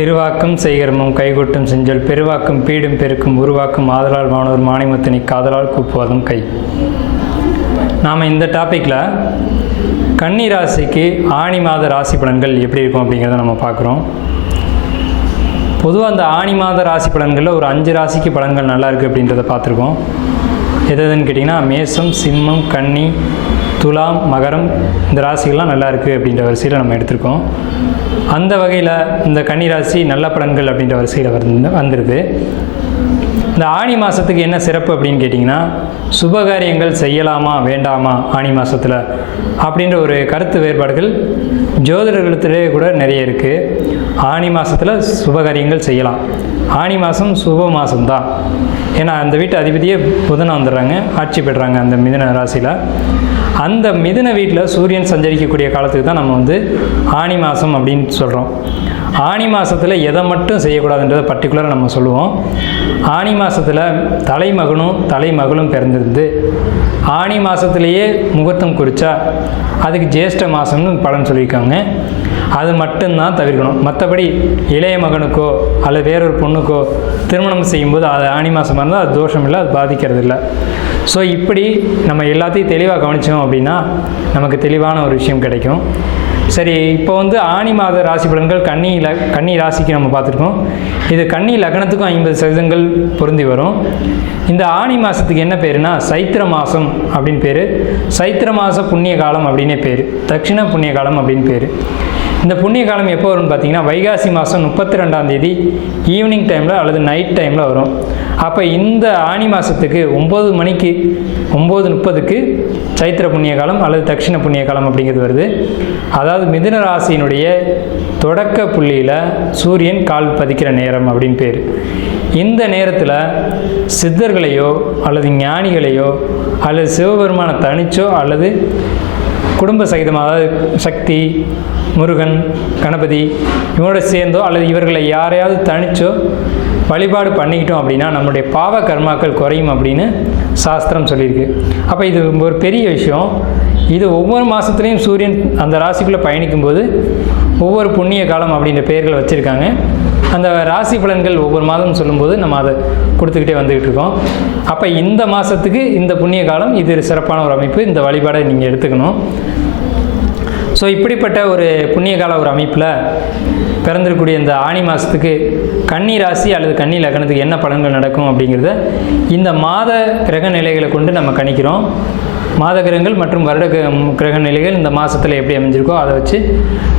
திருவாக்கம் சேகரமும் கைகொட்டும் செஞ்சொல் பெருவாக்கம் பீடும் பெருக்கும் உருவாக்கும் ஆதலால் வானோர் மானிமத்தினை காதலால் கூப்புவதும் கை. நாம் இந்த டாப்பிக்கில் கன்னி ராசிக்கு ஆணி மாத ராசி பலன்கள் எப்படி இருக்கும் அப்படிங்கிறத நம்ம பார்க்குறோம். பொதுவாக அந்த ஆணி மாத ராசி பலன்களில் ஒரு அஞ்சு ராசிக்கு பலன்கள் நல்லா இருக்குது அப்படின்றத பார்த்துருக்கோம். எதுன்னு கேட்டிங்கன்னா மேசம் சிம்மம் கன்னி துலாம் மகரம் இந்த ராசிகள்லாம் நல்லா இருக்குது அப்படின்ற வரிசையில் நம்ம எடுத்திருக்கோம். அந்த வகையில் இந்த கன்னி ராசி நல்ல பலன்கள் அப்படின்ற வரிசையில் வந்து வந்துடுது இந்த ஆணி மாதத்துக்கு என்ன சிறப்பு அப்படின்னு கேட்டிங்கன்னா சுபகாரியங்கள் செய்யலாமா வேண்டாமா ஆணி மாதத்தில் அப்படின்ற ஒரு கருத்து வேறுபாடுகள் ஜோதிடர்களத்திலே கூட நிறைய இருக்குது ஆணி மாதத்தில் சுபகாரியங்கள் செய்யலாம். ஆணி மாதம் சுப மாதம்தான் ஏன்னா அந்த வீட்டு அதிபதியே புதனை வந்துடுறாங்க ஆட்சி பெறுறாங்க அந்த மிதன ராசியில். அந்த மிதுன வீட்டில் சூரியன் சஞ்சரிக்கக்கூடிய காலத்துக்கு தான் நம்ம வந்து ஆணி மாதம் அப்படின்னு சொல்கிறோம் ஆணி மாதத்தில் எதை மட்டும் செய்யக்கூடாதுன்றதை பர்டிகுலராக நம்ம சொல்லுவோம். ஆணி மாதத்தில் தலைமகனும் தலைமகளும் பிறந்திருந்து ஆணி மாதத்துலேயே முகூர்த்தம் குறித்தா அதுக்கு ஜேஷ்ட மாதம்னு பலன் சொல்லியிருக்காங்க. அது மட்டும்தான் தவிர்க்கணும். மற்றபடி இளைய மகனுக்கோ அல்லது வேறொரு பொண்ணுக்கோ திருமணம் செய்யும்போது அது ஆணி மாதமாக இருந்தால் அது தோஷம் இல்லை அது பாதிக்கிறது இல்லை ஸோ இப்படி நம்ம எல்லாத்தையும் தெளிவாக கவனித்தோம் அப்படின்னா நமக்கு தெளிவான ஒரு விஷயம் கிடைக்கும். சரி இப்போ வந்து ஆணி மாத ராசி பலன்கள் கன்னி ல கன்னி ராசிக்கு நம்ம பார்த்துருக்கோம். இது கன்னி லக்னத்துக்கும் ஐம்பது சதவீதங்கள் பொருந்தி வரும். இந்த ஆணி மாதத்துக்கு என்ன பேருனா சைத்திர மாதம் அப்படின்னு பேர். சைத்திர மாத புண்ணிய காலம் அப்படின்னே பேர். தட்சிண புண்ணிய காலம் அப்படின்னு பேர். இந்த புண்ணிய காலம் எப்போ வரும்னு பார்த்தீங்கன்னா வைகாசி மாதம் முப்பத்தி ரெண்டாம் தேதி ஈவினிங் டைமில் அல்லது நைட் டைமில் வரும். அப்போ இந்த ஆணி மாதத்துக்கு ஒம்பது மணிக்கு ஒம்பது முப்பதுக்கு சைத்திர புண்ணிய காலம் அல்லது தட்சிண புண்ணிய காலம் அப்படிங்கிறது வருது. அதாவது மிதுன ராசியினுடைய தொடக்க புள்ளியில் சூரியன் கால் பதிக்கிற நேரம் அப்படின்னு பேர். இந்த நேரத்தில் சித்தர்களையோ அல்லது ஞானிகளையோ அல்லது சிவபெருமான தனிச்சோ அல்லது குடும்ப சகிதமாக அதாவது சக்தி முருகன் கணபதி இவனோட சேர்ந்தோ அல்லது இவர்களை யாரையாவது தனிச்சோ வழிபாடு பண்ணிக்கிட்டோம் அப்படின்னா நம்முடைய பாவ கர்மாக்கள் குறையும் அப்படின்னு சாஸ்திரம் சொல்லியிருக்கு. அப்போ இது ஒரு பெரிய விஷயம். இது ஒவ்வொரு மாதத்துலேயும் சூரியன் அந்த ராசிக்குள்ளே பயணிக்கும்போது ஒவ்வொரு புண்ணிய காலம் அப்படின்ற பெயர்கள் வச்சுருக்காங்க. அந்த ராசி பலன்கள் ஒவ்வொரு மாதம் சொல்லும்போது நம்ம அதை கொடுத்துக்கிட்டே வந்துக்கிட்டு இருக்கோம். அப்போ இந்த மாதத்துக்கு இந்த புண்ணிய காலம் இது சிறப்பான ஒரு அமைப்பு. இந்த வழிபாடை நீங்கள் எடுத்துக்கணும். ஸோ இப்படிப்பட்ட ஒரு புண்ணிய கால ஒரு அமைப்பில் பிறந்திருக்கக்கூடிய இந்த ஆணி மாதத்துக்கு கன்னி ராசி அல்லது கன்னி லக்னத்துக்கு என்ன பலன்கள் நடக்கும் அப்படிங்கிறத இந்த மாத கிரக நிலைகளை கொண்டு நம்ம கணிக்கிறோம். மாத கிரகங்கள் மற்றும் வருட கிர- கிரக நிலைகள் இந்த மாதத்தில் எப்படி அமைஞ்சிருக்கோ அதை வச்சு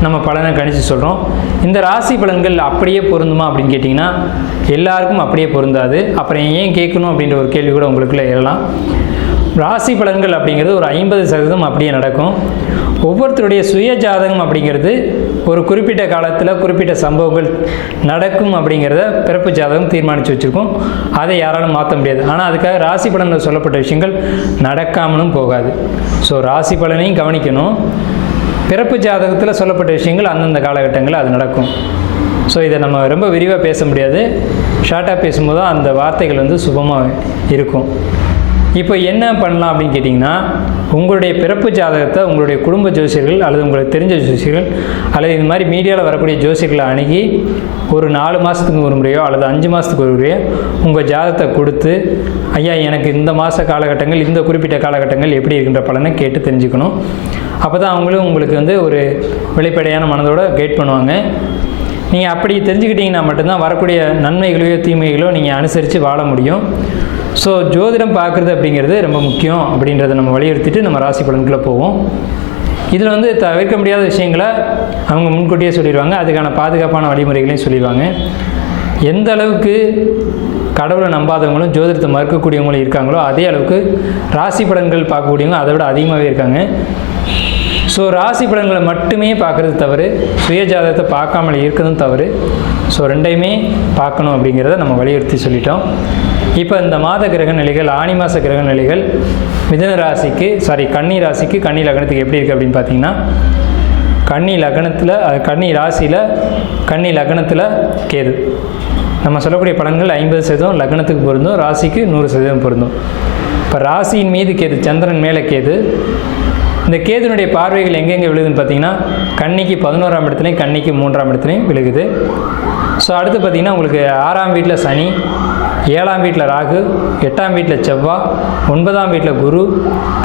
நம்ம பலனை கணிச்சு சொல்கிறோம் இந்த ராசி பலன்கள் அப்படியே பொருந்துமா அப்படின்னு கேட்டிங்கன்னா எல்லாருக்கும் அப்படியே பொருந்தாது. அப்புறம் ஏன் கேட்கணும் அப்படின்ற ஒரு கேள்வி கூட உங்களுக்குள்ளே எழலாம் ராசி பலன்கள் அப்படிங்கிறது ஒரு ஐம்பது சதவீதம் அப்படியே நடக்கும். ஒவ்வொருத்தருடைய சுய ஜாதகம் அப்படிங்கிறது ஒரு குறிப்பிட்ட காலத்தில் குறிப்பிட்ட சம்பவங்கள் நடக்கும் அப்படிங்கிறத பிறப்பு ஜாதகம் தீர்மானித்து வச்சுருக்கோம். அதை யாராலும் மாற்ற முடியாது. ஆனால் அதுக்காக ராசி பலனில் சொல்லப்பட்ட விஷயங்கள் நடக்காமலும் போகாது. ஸோ ராசி பலனையும் கவனிக்கணும். பிறப்பு ஜாதகத்தில் சொல்லப்பட்ட விஷயங்கள் அந்தந்த காலகட்டங்களில் அது நடக்கும். ஸோ இதை நம்ம ரொம்ப விரிவாக பேச முடியாது. ஷார்ட்டாக பேசும்போது அந்த வார்த்தைகள் வந்து சுபமாக இருக்கும். இப்போ என்ன பண்ணலாம் அப்படின்னு கேட்டிங்கன்னா உங்களுடைய பிறப்பு ஜாதகத்தை உங்களுடைய குடும்ப ஜோசியர்கள் அல்லது உங்களுக்கு தெரிஞ்ச ஜோசியர்கள் அல்லது இந்த மாதிரி மீடியாவில் வரக்கூடிய ஜோசியர்களை அணுகி ஒரு நாலு மாதத்துக்கு ஒரு முறையோ அல்லது அஞ்சு மாதத்துக்கு ஒரு முறையோ உங்கள் ஜாதகத்தை கொடுத்து ஐயா எனக்கு இந்த மாத காலகட்டங்கள் இந்த குறிப்பிட்ட காலகட்டங்கள் எப்படி இருக்கின்ற பலனை கேட்டு தெரிஞ்சுக்கணும். அப்போ தான் அவங்களும் உங்களுக்கு வந்து ஒரு வெளிப்படையான மனதோட கைட் பண்ணுவாங்க. நீங்கள் அப்படி தெரிஞ்சுக்கிட்டீங்கன்னா மட்டும்தான் வரக்கூடிய நன்மைகளையோ தீமைகளோ நீங்கள் அனுசரித்து வாழ முடியும். ஸோ ஜோதிடம் பார்க்குறது அப்படிங்கிறது ரொம்ப முக்கியம் அப்படின்றத நம்ம வலியுறுத்திட்டு நம்ம ராசி பலன்களை போவோம். இதில் வந்து தவிர்க்க முடியாத விஷயங்களை அவங்க முன்கூட்டியே சொல்லிடுவாங்க. அதுக்கான பாதுகாப்பான வழிமுறைகளையும் சொல்லிடுவாங்க. எந்த அளவுக்கு கடவுளை நம்பாதவங்களும் ஜோதிடத்தை மறுக்கக்கூடியவங்களும் இருக்காங்களோ அதே அளவுக்கு ராசி பலன்கள் பார்க்கக்கூடியவங்க அதை விட அதிகமாகவே இருக்காங்க. ஸோ ராசி பலன்களை மட்டுமே பார்க்குறது தவறு. சுய ஜாதகத்தை பார்க்காமல் இருக்கிறதும் தவறு. ஸோ ரெண்டையுமே பார்க்கணும் அப்படிங்கிறத நம்ம வலியுறுத்தி சொல்லிட்டோம். இப்போ இந்த மாத கிரக நிலைகள் ஆணி மாத கிரக நிலைகள் மிதன ராசிக்கு சாரி கன்னி ராசிக்கு கன்னி லக்னத்துக்கு எப்படி இருக்குது அப்படின்னு பார்த்தீங்கன்னா கன்னி லக்னத்தில் அது கன்னி ராசியில் கன்னி லக்னத்தில் கேது. நம்ம சொல்லக்கூடிய பலன்கள் ஐம்பது சதவீதம் லக்னத்துக்கு பொருந்தும் ராசிக்கு நூறு சதவீதம் பொருந்தும். இப்போ ராசியின் மீது கேது சந்திரன் மேலே கேது இந்த கேதுனுடைய பார்வைகள் எங்கெங்கே விழுதுன்னு பார்த்தீங்கன்னா கன்னிக்கு பதினோராம் இடத்துலையும் கன்னிக்கு மூன்றாம் இடத்துலையும் விழுகுது. ஸோ அடுத்து பார்த்தீங்கன்னா உங்களுக்கு ஆறாம் வீட்டில் சனி ஏழாம் வீட்டில் ராகு எட்டாம் வீட்டில் செவ்வாய் ஒன்பதாம் வீட்டில் குரு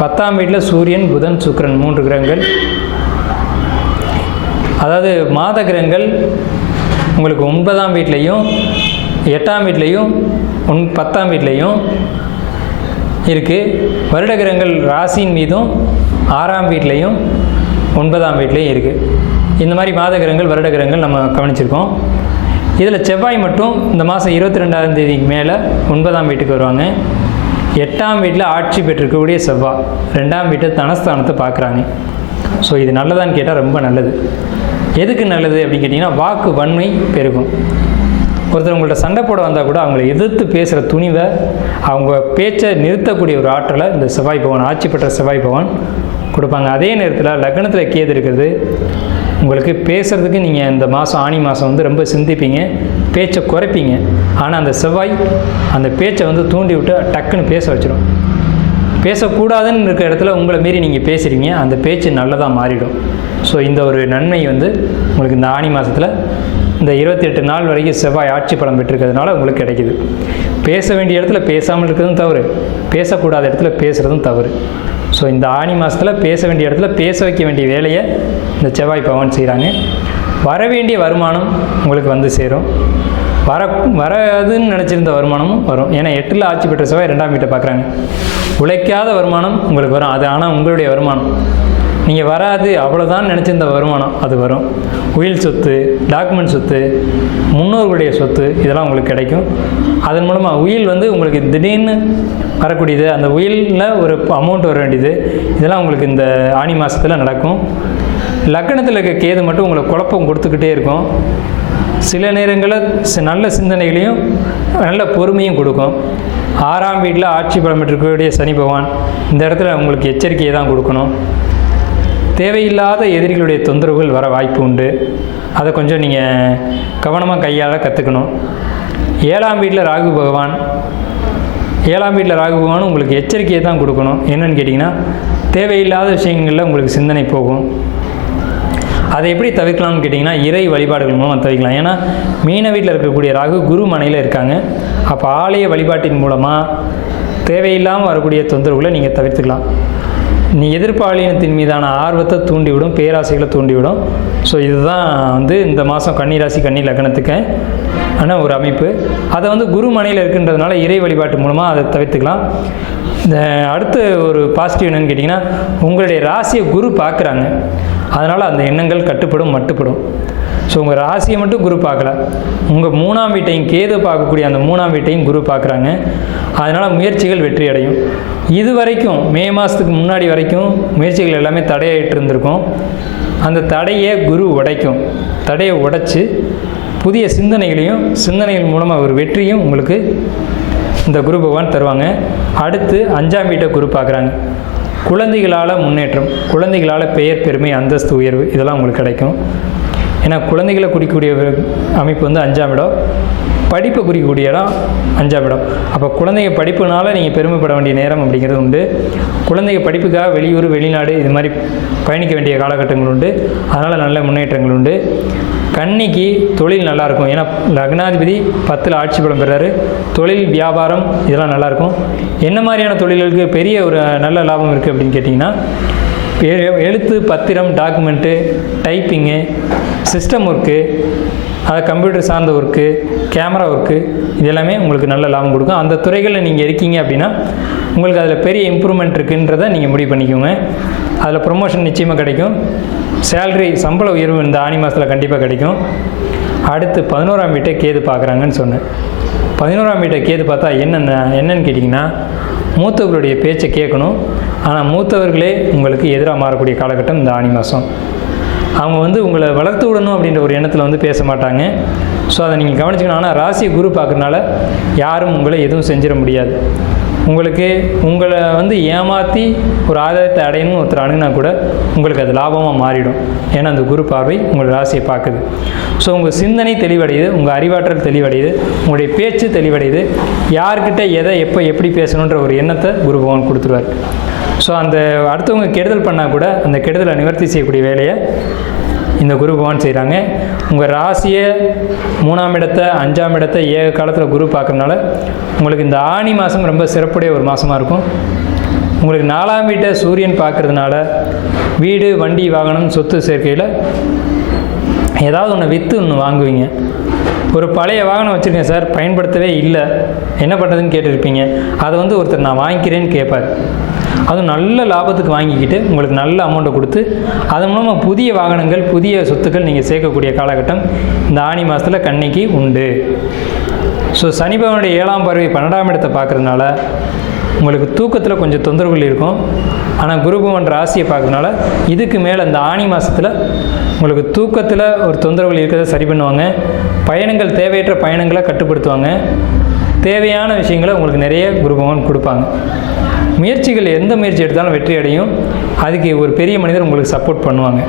பத்தாம் வீட்டில் சூரியன் புதன் சுக்கிரன் மூன்று கிரகங்கள். அதாவது மாத கிரகங்கள் உங்களுக்கு ஒன்பதாம் வீட்லேயும் எட்டாம் வீட்லேயும் ஒன் பத்தாம் வீட்லேயும் இருக்குது வருட கிரகங்கள் ராசியின் மீதும் ஆறாம் வீட்லேயும் ஒன்பதாம் வீட்லேயும் இருக்குது இந்த மாதிரி மாத கிரகங்கள் வருட கிரகங்கள் நம்ம கவனிச்சிருக்கோம். இதில் செவ்வாய் மட்டும் இந்த மாதம் இருபத்தி ரெண்டாம் தேதிக்கு மேலே ஒன்பதாம் வீட்டுக்கு வருவாங்க. எட்டாம் வீட்டில் ஆட்சி பெற்றிருக்கக்கூடிய செவ்வாய். ரெண்டாம் வீட்டு தனஸ்தானத்தை பார்க்குறாங்க. ஸோ இது நல்லதான்னு கேட்டால் ரொம்ப நல்லது. எதுக்கு நல்லது அப்படின்னு கேட்டிங்கன்னா வாக்கு வன்மை பெருகும். ஒருத்தர் உங்கள்ட்ட சண்டை போட வந்தால் கூட அவங்களை எதிர்த்து பேசுகிற துணிவை அவங்க பேச்சை நிறுத்தக்கூடிய ஒரு ஆற்றலை இந்த செவ்வாய் பவன் ஆட்சி பெற்ற செவ்வாய் பவன் கொடுப்பாங்க. அதே நேரத்தில் லக்னத்தில் கேது இருக்கிறது உங்களுக்கு பேசுகிறதுக்கு நீங்கள் இந்த மாதம் ஆணி மாதம் வந்து ரொம்ப சிந்திப்பீங்க பேச்சை குறைப்பீங்க. ஆனால் அந்த செவ்வாய் அந்த பேச்சை வந்து தூண்டி விட்டு டக்குன்னு பேச வச்சிடும் பேசக்கூடாதுன்னு இருக்கிற இடத்துல உங்களை மீறி நீங்கள் பேசுகிறீங்க அந்த பேச்சு நல்லதாக மாறிடும். ஸோ இந்த ஒரு நன்மை வந்து உங்களுக்கு இந்த ஆணி மாதத்தில் இந்த இருபத்தி எட்டு நாள் வரைக்கும் செவ்வாய் ஆட்சி பலம் பெற்றிருக்கிறதுனால உங்களுக்கு கிடைக்குது. பேச வேண்டிய இடத்துல பேசாமல் இருக்கிறதும் தவறு. பேசக்கூடாத இடத்துல பேசுகிறதும் தவறு. ஸோ இந்த ஆணி மாதத்தில் பேச வேண்டிய இடத்துல பேச வைக்க வேண்டிய வேலையை இந்த செவ்வாய் பவன் செய்கிறாங்க வர வேண்டிய வருமானம் உங்களுக்கு வந்து சேரும். வர வராதுன்னு நினச்சிருந்த வருமானமும் வரும். ஏன்னா எட்டில் ஆட்சி பெற்ற செவ்வாய் ரெண்டாம் வீட்டை பார்க்குறாங்க. உழைக்காத வருமானம் உங்களுக்கு வரும். அது ஆனால் உங்களுடைய வருமானம். நீங்கள் வராது அவ்வளோதான் நினச்சிருந்த வருமானம் அது வரும். உயில் சொத்து டாக்குமெண்ட் சொத்து முன்னோர்களுடைய சொத்து இதெல்லாம் உங்களுக்கு கிடைக்கும். அதன் மூலமாக உயில் வந்து உங்களுக்கு திடீர்னு வரக்கூடியது அந்த உயிலில் ஒரு அமௌண்ட் வர வேண்டியது இதெல்லாம் உங்களுக்கு இந்த ஆணி மாதத்தில் நடக்கும். லக்கணத்தில் இருக்க கேது மட்டும் உங்களுக்கு குழப்பம் கொடுத்துக்கிட்டே இருக்கும். சில நேரங்களில் நல்ல சிந்தனைகளையும் நல்ல பொறுமையும் கொடுக்கும். ஆறாம் வீட்டில் ஆட்சி பலம் பெற்றிருக்கக்கூடிய சனி பகவான் இந்த இடத்துல உங்களுக்கு எச்சரிக்கையை தான் கொடுக்கணும். தேவையில்லாத எதிரிகளுடைய தொந்தரவுகள் வர வாய்ப்பு உண்டு. அதை கொஞ்சம் நீங்கள் கவனமாக கையாள கற்றுக்கணும் ஏழாம் வீட்டில் ராகு பகவான். ஏழாம் வீட்டில் ராகு பகவான் உங்களுக்கு எச்சரிக்கையை தான் கொடுக்கணும். என்னன்னு கேட்டிங்கன்னா தேவையில்லாத விஷயங்களில் உங்களுக்கு சிந்தனை போகும். அதை எப்படி தவிர்க்கலாம்னு கேட்டிங்கன்னா இறை வழிபாடுகள் மூலமாக தவிர்க்கலாம். ஏன்னா மீன வீட்டில் இருக்கக்கூடிய ராகு குரு மனையில் இருக்காங்க. அப்போ ஆலய வழிபாட்டின் மூலமாக தேவையில்லாமல் வரக்கூடிய தொந்தரவுகளை நீங்கள் தவிர்த்துக்கலாம். நீ எதிர்பாலினத்தின் மீதான ஆர்வத்தை தூண்டிவிடும் பேராசைகளை தூண்டிவிடும். ஸோ இதுதான் வந்து இந்த மாதம் கன்னிராசி கன்னி லக்னத்துக்கு ஆன ஒரு அமைப்பு. அதை வந்து குரு மனையில் இருக்கின்றதுனால இறை வழிபாட்டு மூலமாக அதை தவிர்த்துக்கலாம். இந்த அடுத்த ஒரு பாசிட்டிவ் என்னன்னு கேட்டிங்கன்னா உங்களுடைய ராசியை குரு பார்க்குறாங்க. அதனால் அந்த எண்ணங்கள் கட்டுப்படும் மட்டுப்படும். ஸோ உங்கள் ராசியை மட்டும் குரு பார்க்கல. உங்கள் மூணாம் வீட்டையும் கேது பார்க்கக்கூடிய அந்த மூணாம் வீட்டையும் குரு பார்க்குறாங்க. அதனால் முயற்சிகள் வெற்றி அடையும் இது வரைக்கும் மே மாதத்துக்கு முன்னாடி வரைக்கும் முயற்சிகள் எல்லாமே தடையாயிட்டு இருந்திருக்கும். அந்த தடையை குரு உடைக்கும். தடையை உடைச்சி புதிய சிந்தனைகளையும் சிந்தனைகள் மூலமாக ஒரு வெற்றியும் உங்களுக்கு இந்த குரு பகவான் தருவாங்க. அடுத்து அஞ்சாம் வீட்டை குரு பார்க்குறாங்க. குழந்தைகளால் முன்னேற்றம் குழந்தைகளால் பெயர் பெருமை அந்தஸ்து உயர்வு இதெல்லாம் உங்களுக்கு கிடைக்கும். ஏன்னா குழந்தைகளை குறிக்கக்கூடிய ஒரு அமைப்பு வந்து அஞ்சாம் இடம். படிப்பை குறிக்கக்கூடிய இடம் அஞ்சாம் இடம். அப்போ குழந்தைங்க படிப்புனால நீங்கள் பெருமைப்பட வேண்டிய நேரம் அப்படிங்கிறது உண்டு. குழந்தைங்க படிப்புக்காக வெளியூர் வெளிநாடு இது மாதிரி பயணிக்க வேண்டிய காலகட்டங்கள் உண்டு. அதனால் நல்ல முன்னேற்றங்கள் உண்டு. கன்னிக்கு தொழில் நல்லாயிருக்கும் ஏன்னா லக்னாதிபதி பத்தில் ஆட்சி பலம் பெறாரு. தொழில் வியாபாரம் இதெல்லாம் நல்லாயிருக்கும் என்ன மாதிரியான தொழில்களுக்கு பெரிய ஒரு நல்ல லாபம் இருக்குது அப்படின்னு கேட்டிங்கன்னா எழுத்து பத்திரம் டாக்குமெண்ட்டு டைப்பிங்கு சிஸ்டம் ஒர்க்கு அது கம்ப்யூட்டர் சார்ந்த ஒர்க்கு கேமரா ஒர்க்கு இது எல்லாமே உங்களுக்கு நல்ல லாபம் கொடுக்கும். அந்த துறைகளில் நீங்கள் இருக்கீங்க அப்படின்னா உங்களுக்கு அதில் பெரிய இம்ப்ரூவ்மெண்ட் இருக்குன்றதை நீங்கள் முடிவு பண்ணிக்கோங்க. அதில் ப்ரொமோஷன் நிச்சயமாக கிடைக்கும். சேல்ரி சம்பள உயர்வு இந்த ஆணி மாதத்தில் கண்டிப்பாக கிடைக்கும். அடுத்து பதினோராம் வீட்டை கேது பார்க்குறாங்கன்னு சொன்னேன். பதினோராம் வீட்டை கேது பார்த்தா என்னென்ன என்னன்னு கேட்டிங்கன்னா மூத்தவர்களுடைய பேச்சை கேட்கணும். ஆனால் மூத்தவர்களே உங்களுக்கு எதிராக மாறக்கூடிய காலகட்டம் இந்த ஆணி மாதம் அவங்க வந்து உங்களை வளர்த்து விடணும் அப்படின்ற ஒரு எண்ணத்தில் வந்து பேச மாட்டாங்க. ஸோ அதை நீங்கள் கவனிச்சுக்கணும். ஆனால் ராசி குரு பார்க்கறனால யாரும் உங்களை எதுவும் செஞ்சிட முடியாது. உங்களுக்கு உங்களை வந்து ஏமாற்றி ஒரு ஆதாயத்தை அடையணும்னு ஒருத்தர் அணுகுனா கூட உங்களுக்கு அது லாபமாக மாறிடும். ஏன்னா அந்த குரு பார்வை உங்கள் ராசியை பார்க்குது. ஸோ உங்கள் சிந்தனை தெளிவடையுது உங்கள் அறிவாற்றல் தெளிவடையுது உங்களுடைய பேச்சு தெளிவடையுது. யார்கிட்ட எதை எப்போ எப்படி பேசணுன்ற ஒரு எண்ணத்தை குரு பகவான் கொடுத்துருவார். ஸோ அந்த அடுத்தவங்க கெடுதல் பண்ணால் கூட அந்த கெடுதலை நிவர்த்தி செய்யக்கூடிய வேலையை இந்த குரு பகவான் செய்கிறாங்க உங்கள் ராசியை மூணாம் இடத்தை அஞ்சாம் இடத்தை ஏக காலத்தில் குரு பார்க்கறனால உங்களுக்கு இந்த ஆணி மாதம் ரொம்ப சிறப்புடைய ஒரு மாதமாக இருக்கும். உங்களுக்கு நாலாம் வீட்டை சூரியன் பார்க்குறதுனால வீடு வண்டி வாகனம் சொத்து சேர்க்கையில் ஏதாவது ஒன்று விற்று ஒன்று வாங்குவீங்க. ஒரு பழைய வாகனம் வச்சுருக்கேன் சார் பயன்படுத்தவே இல்லை. என்ன பண்ணுறதுன்னு கேட்டிருப்பீங்க. அதை வந்து ஒருத்தர் நான் வாங்கிக்கிறேன்னு கேட்பார் அதுவும் நல்ல லாபத்துக்கு வாங்கிக்கிட்டு உங்களுக்கு நல்ல அமௌண்ட்டை கொடுத்து அதன் மூலமாக புதிய வாகனங்கள் புதிய சொத்துக்கள் நீங்கள் சேர்க்கக்கூடிய காலகட்டம் இந்த ஆணி மாதத்தில் கன்னிக்கு உண்டு. ஸோ சனி பகவானுடைய ஏழாம் பார்வை பன்னெண்டாம் இடத்தை பார்க்குறதுனால உங்களுக்கு தூக்கத்தில் கொஞ்சம் தொந்தரவுகள் இருக்கும். ஆனால் குருபவன் ராசியை பார்க்கறதுனால இதுக்கு மேலே இந்த ஆணி மாதத்தில் உங்களுக்கு தூக்கத்தில் ஒரு தொந்தரவுகள் இருக்கிறத சரி பண்ணுவாங்க. பயணங்கள் தேவையற்ற பயணங்களை கட்டுப்படுத்துவாங்க. தேவையான விஷயங்களை உங்களுக்கு நிறைய குருபவன் கொடுப்பாங்க. முயற்சிகள் எந்த முயற்சி எடுத்தாலும் வெற்றி அடையும். அதுக்கு ஒரு பெரிய மனிதர் உங்களுக்கு சப்போர்ட் பண்ணுவாங்க.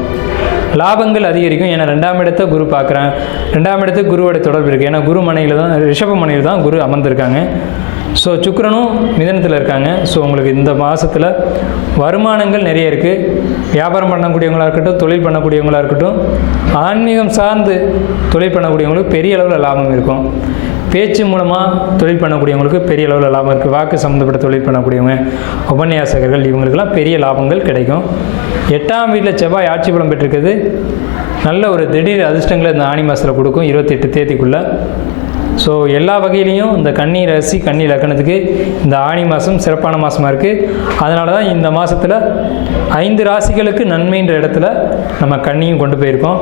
லாபங்கள் அதிகரிக்கும். ஏன்னா ரெண்டாம் இடத்தை குரு பார்க்குறேன். ரெண்டாம் இடத்துக்கு குருவோட தொடர்பு இருக்குது ஏன்னா குரு மனையில் தான் ரிஷப மனையில் தான் குரு அமர்ந்திருக்காங்க. ஸோ சுக்கரனும் மிதனத்தில் இருக்காங்க. ஸோ உங்களுக்கு இந்த மாதத்தில் வருமானங்கள் நிறைய இருக்குது வியாபாரம் பண்ணக்கூடியவங்களாக இருக்கட்டும் தொழில் பண்ணக்கூடியவங்களாக இருக்கட்டும் ஆன்மீகம் சார்ந்து தொழில் பண்ணக்கூடியவங்களுக்கு பெரிய அளவில் லாபம் இருக்கும். பேச்சு மூலமாக தொழில் பண்ணக்கூடியவங்களுக்கு பெரிய அளவில் லாபம் இருக்குது வாக்கு சம்மந்தப்பட்ட தொழில் பண்ணக்கூடியவங்க உபன்யாசகர்கள் இவங்களுக்கெல்லாம் பெரிய லாபங்கள் கிடைக்கும். எட்டாம் வீட்டில் செவ்வாய் ஆட்சி பலம் பெற்றிருக்கிறது நல்ல ஒரு திடீர் அதிர்ஷ்டங்களை இந்த ஆணி மாதத்தில் கொடுக்கும். இருபத்தெட்டு தேதிக்குள்ளே. ஸோ எல்லா வகையிலையும் இந்த கன்னி ராசி கன்னி லக்கணத்துக்கு இந்த ஆணி மாதம் சிறப்பான மாதமாக இருக்குது அதனால தான் இந்த மாதத்தில் ஐந்து ராசிகளுக்கு நன்மைன்ற இடத்துல நம்ம கன்னியும் கொண்டு போயிருக்கோம்.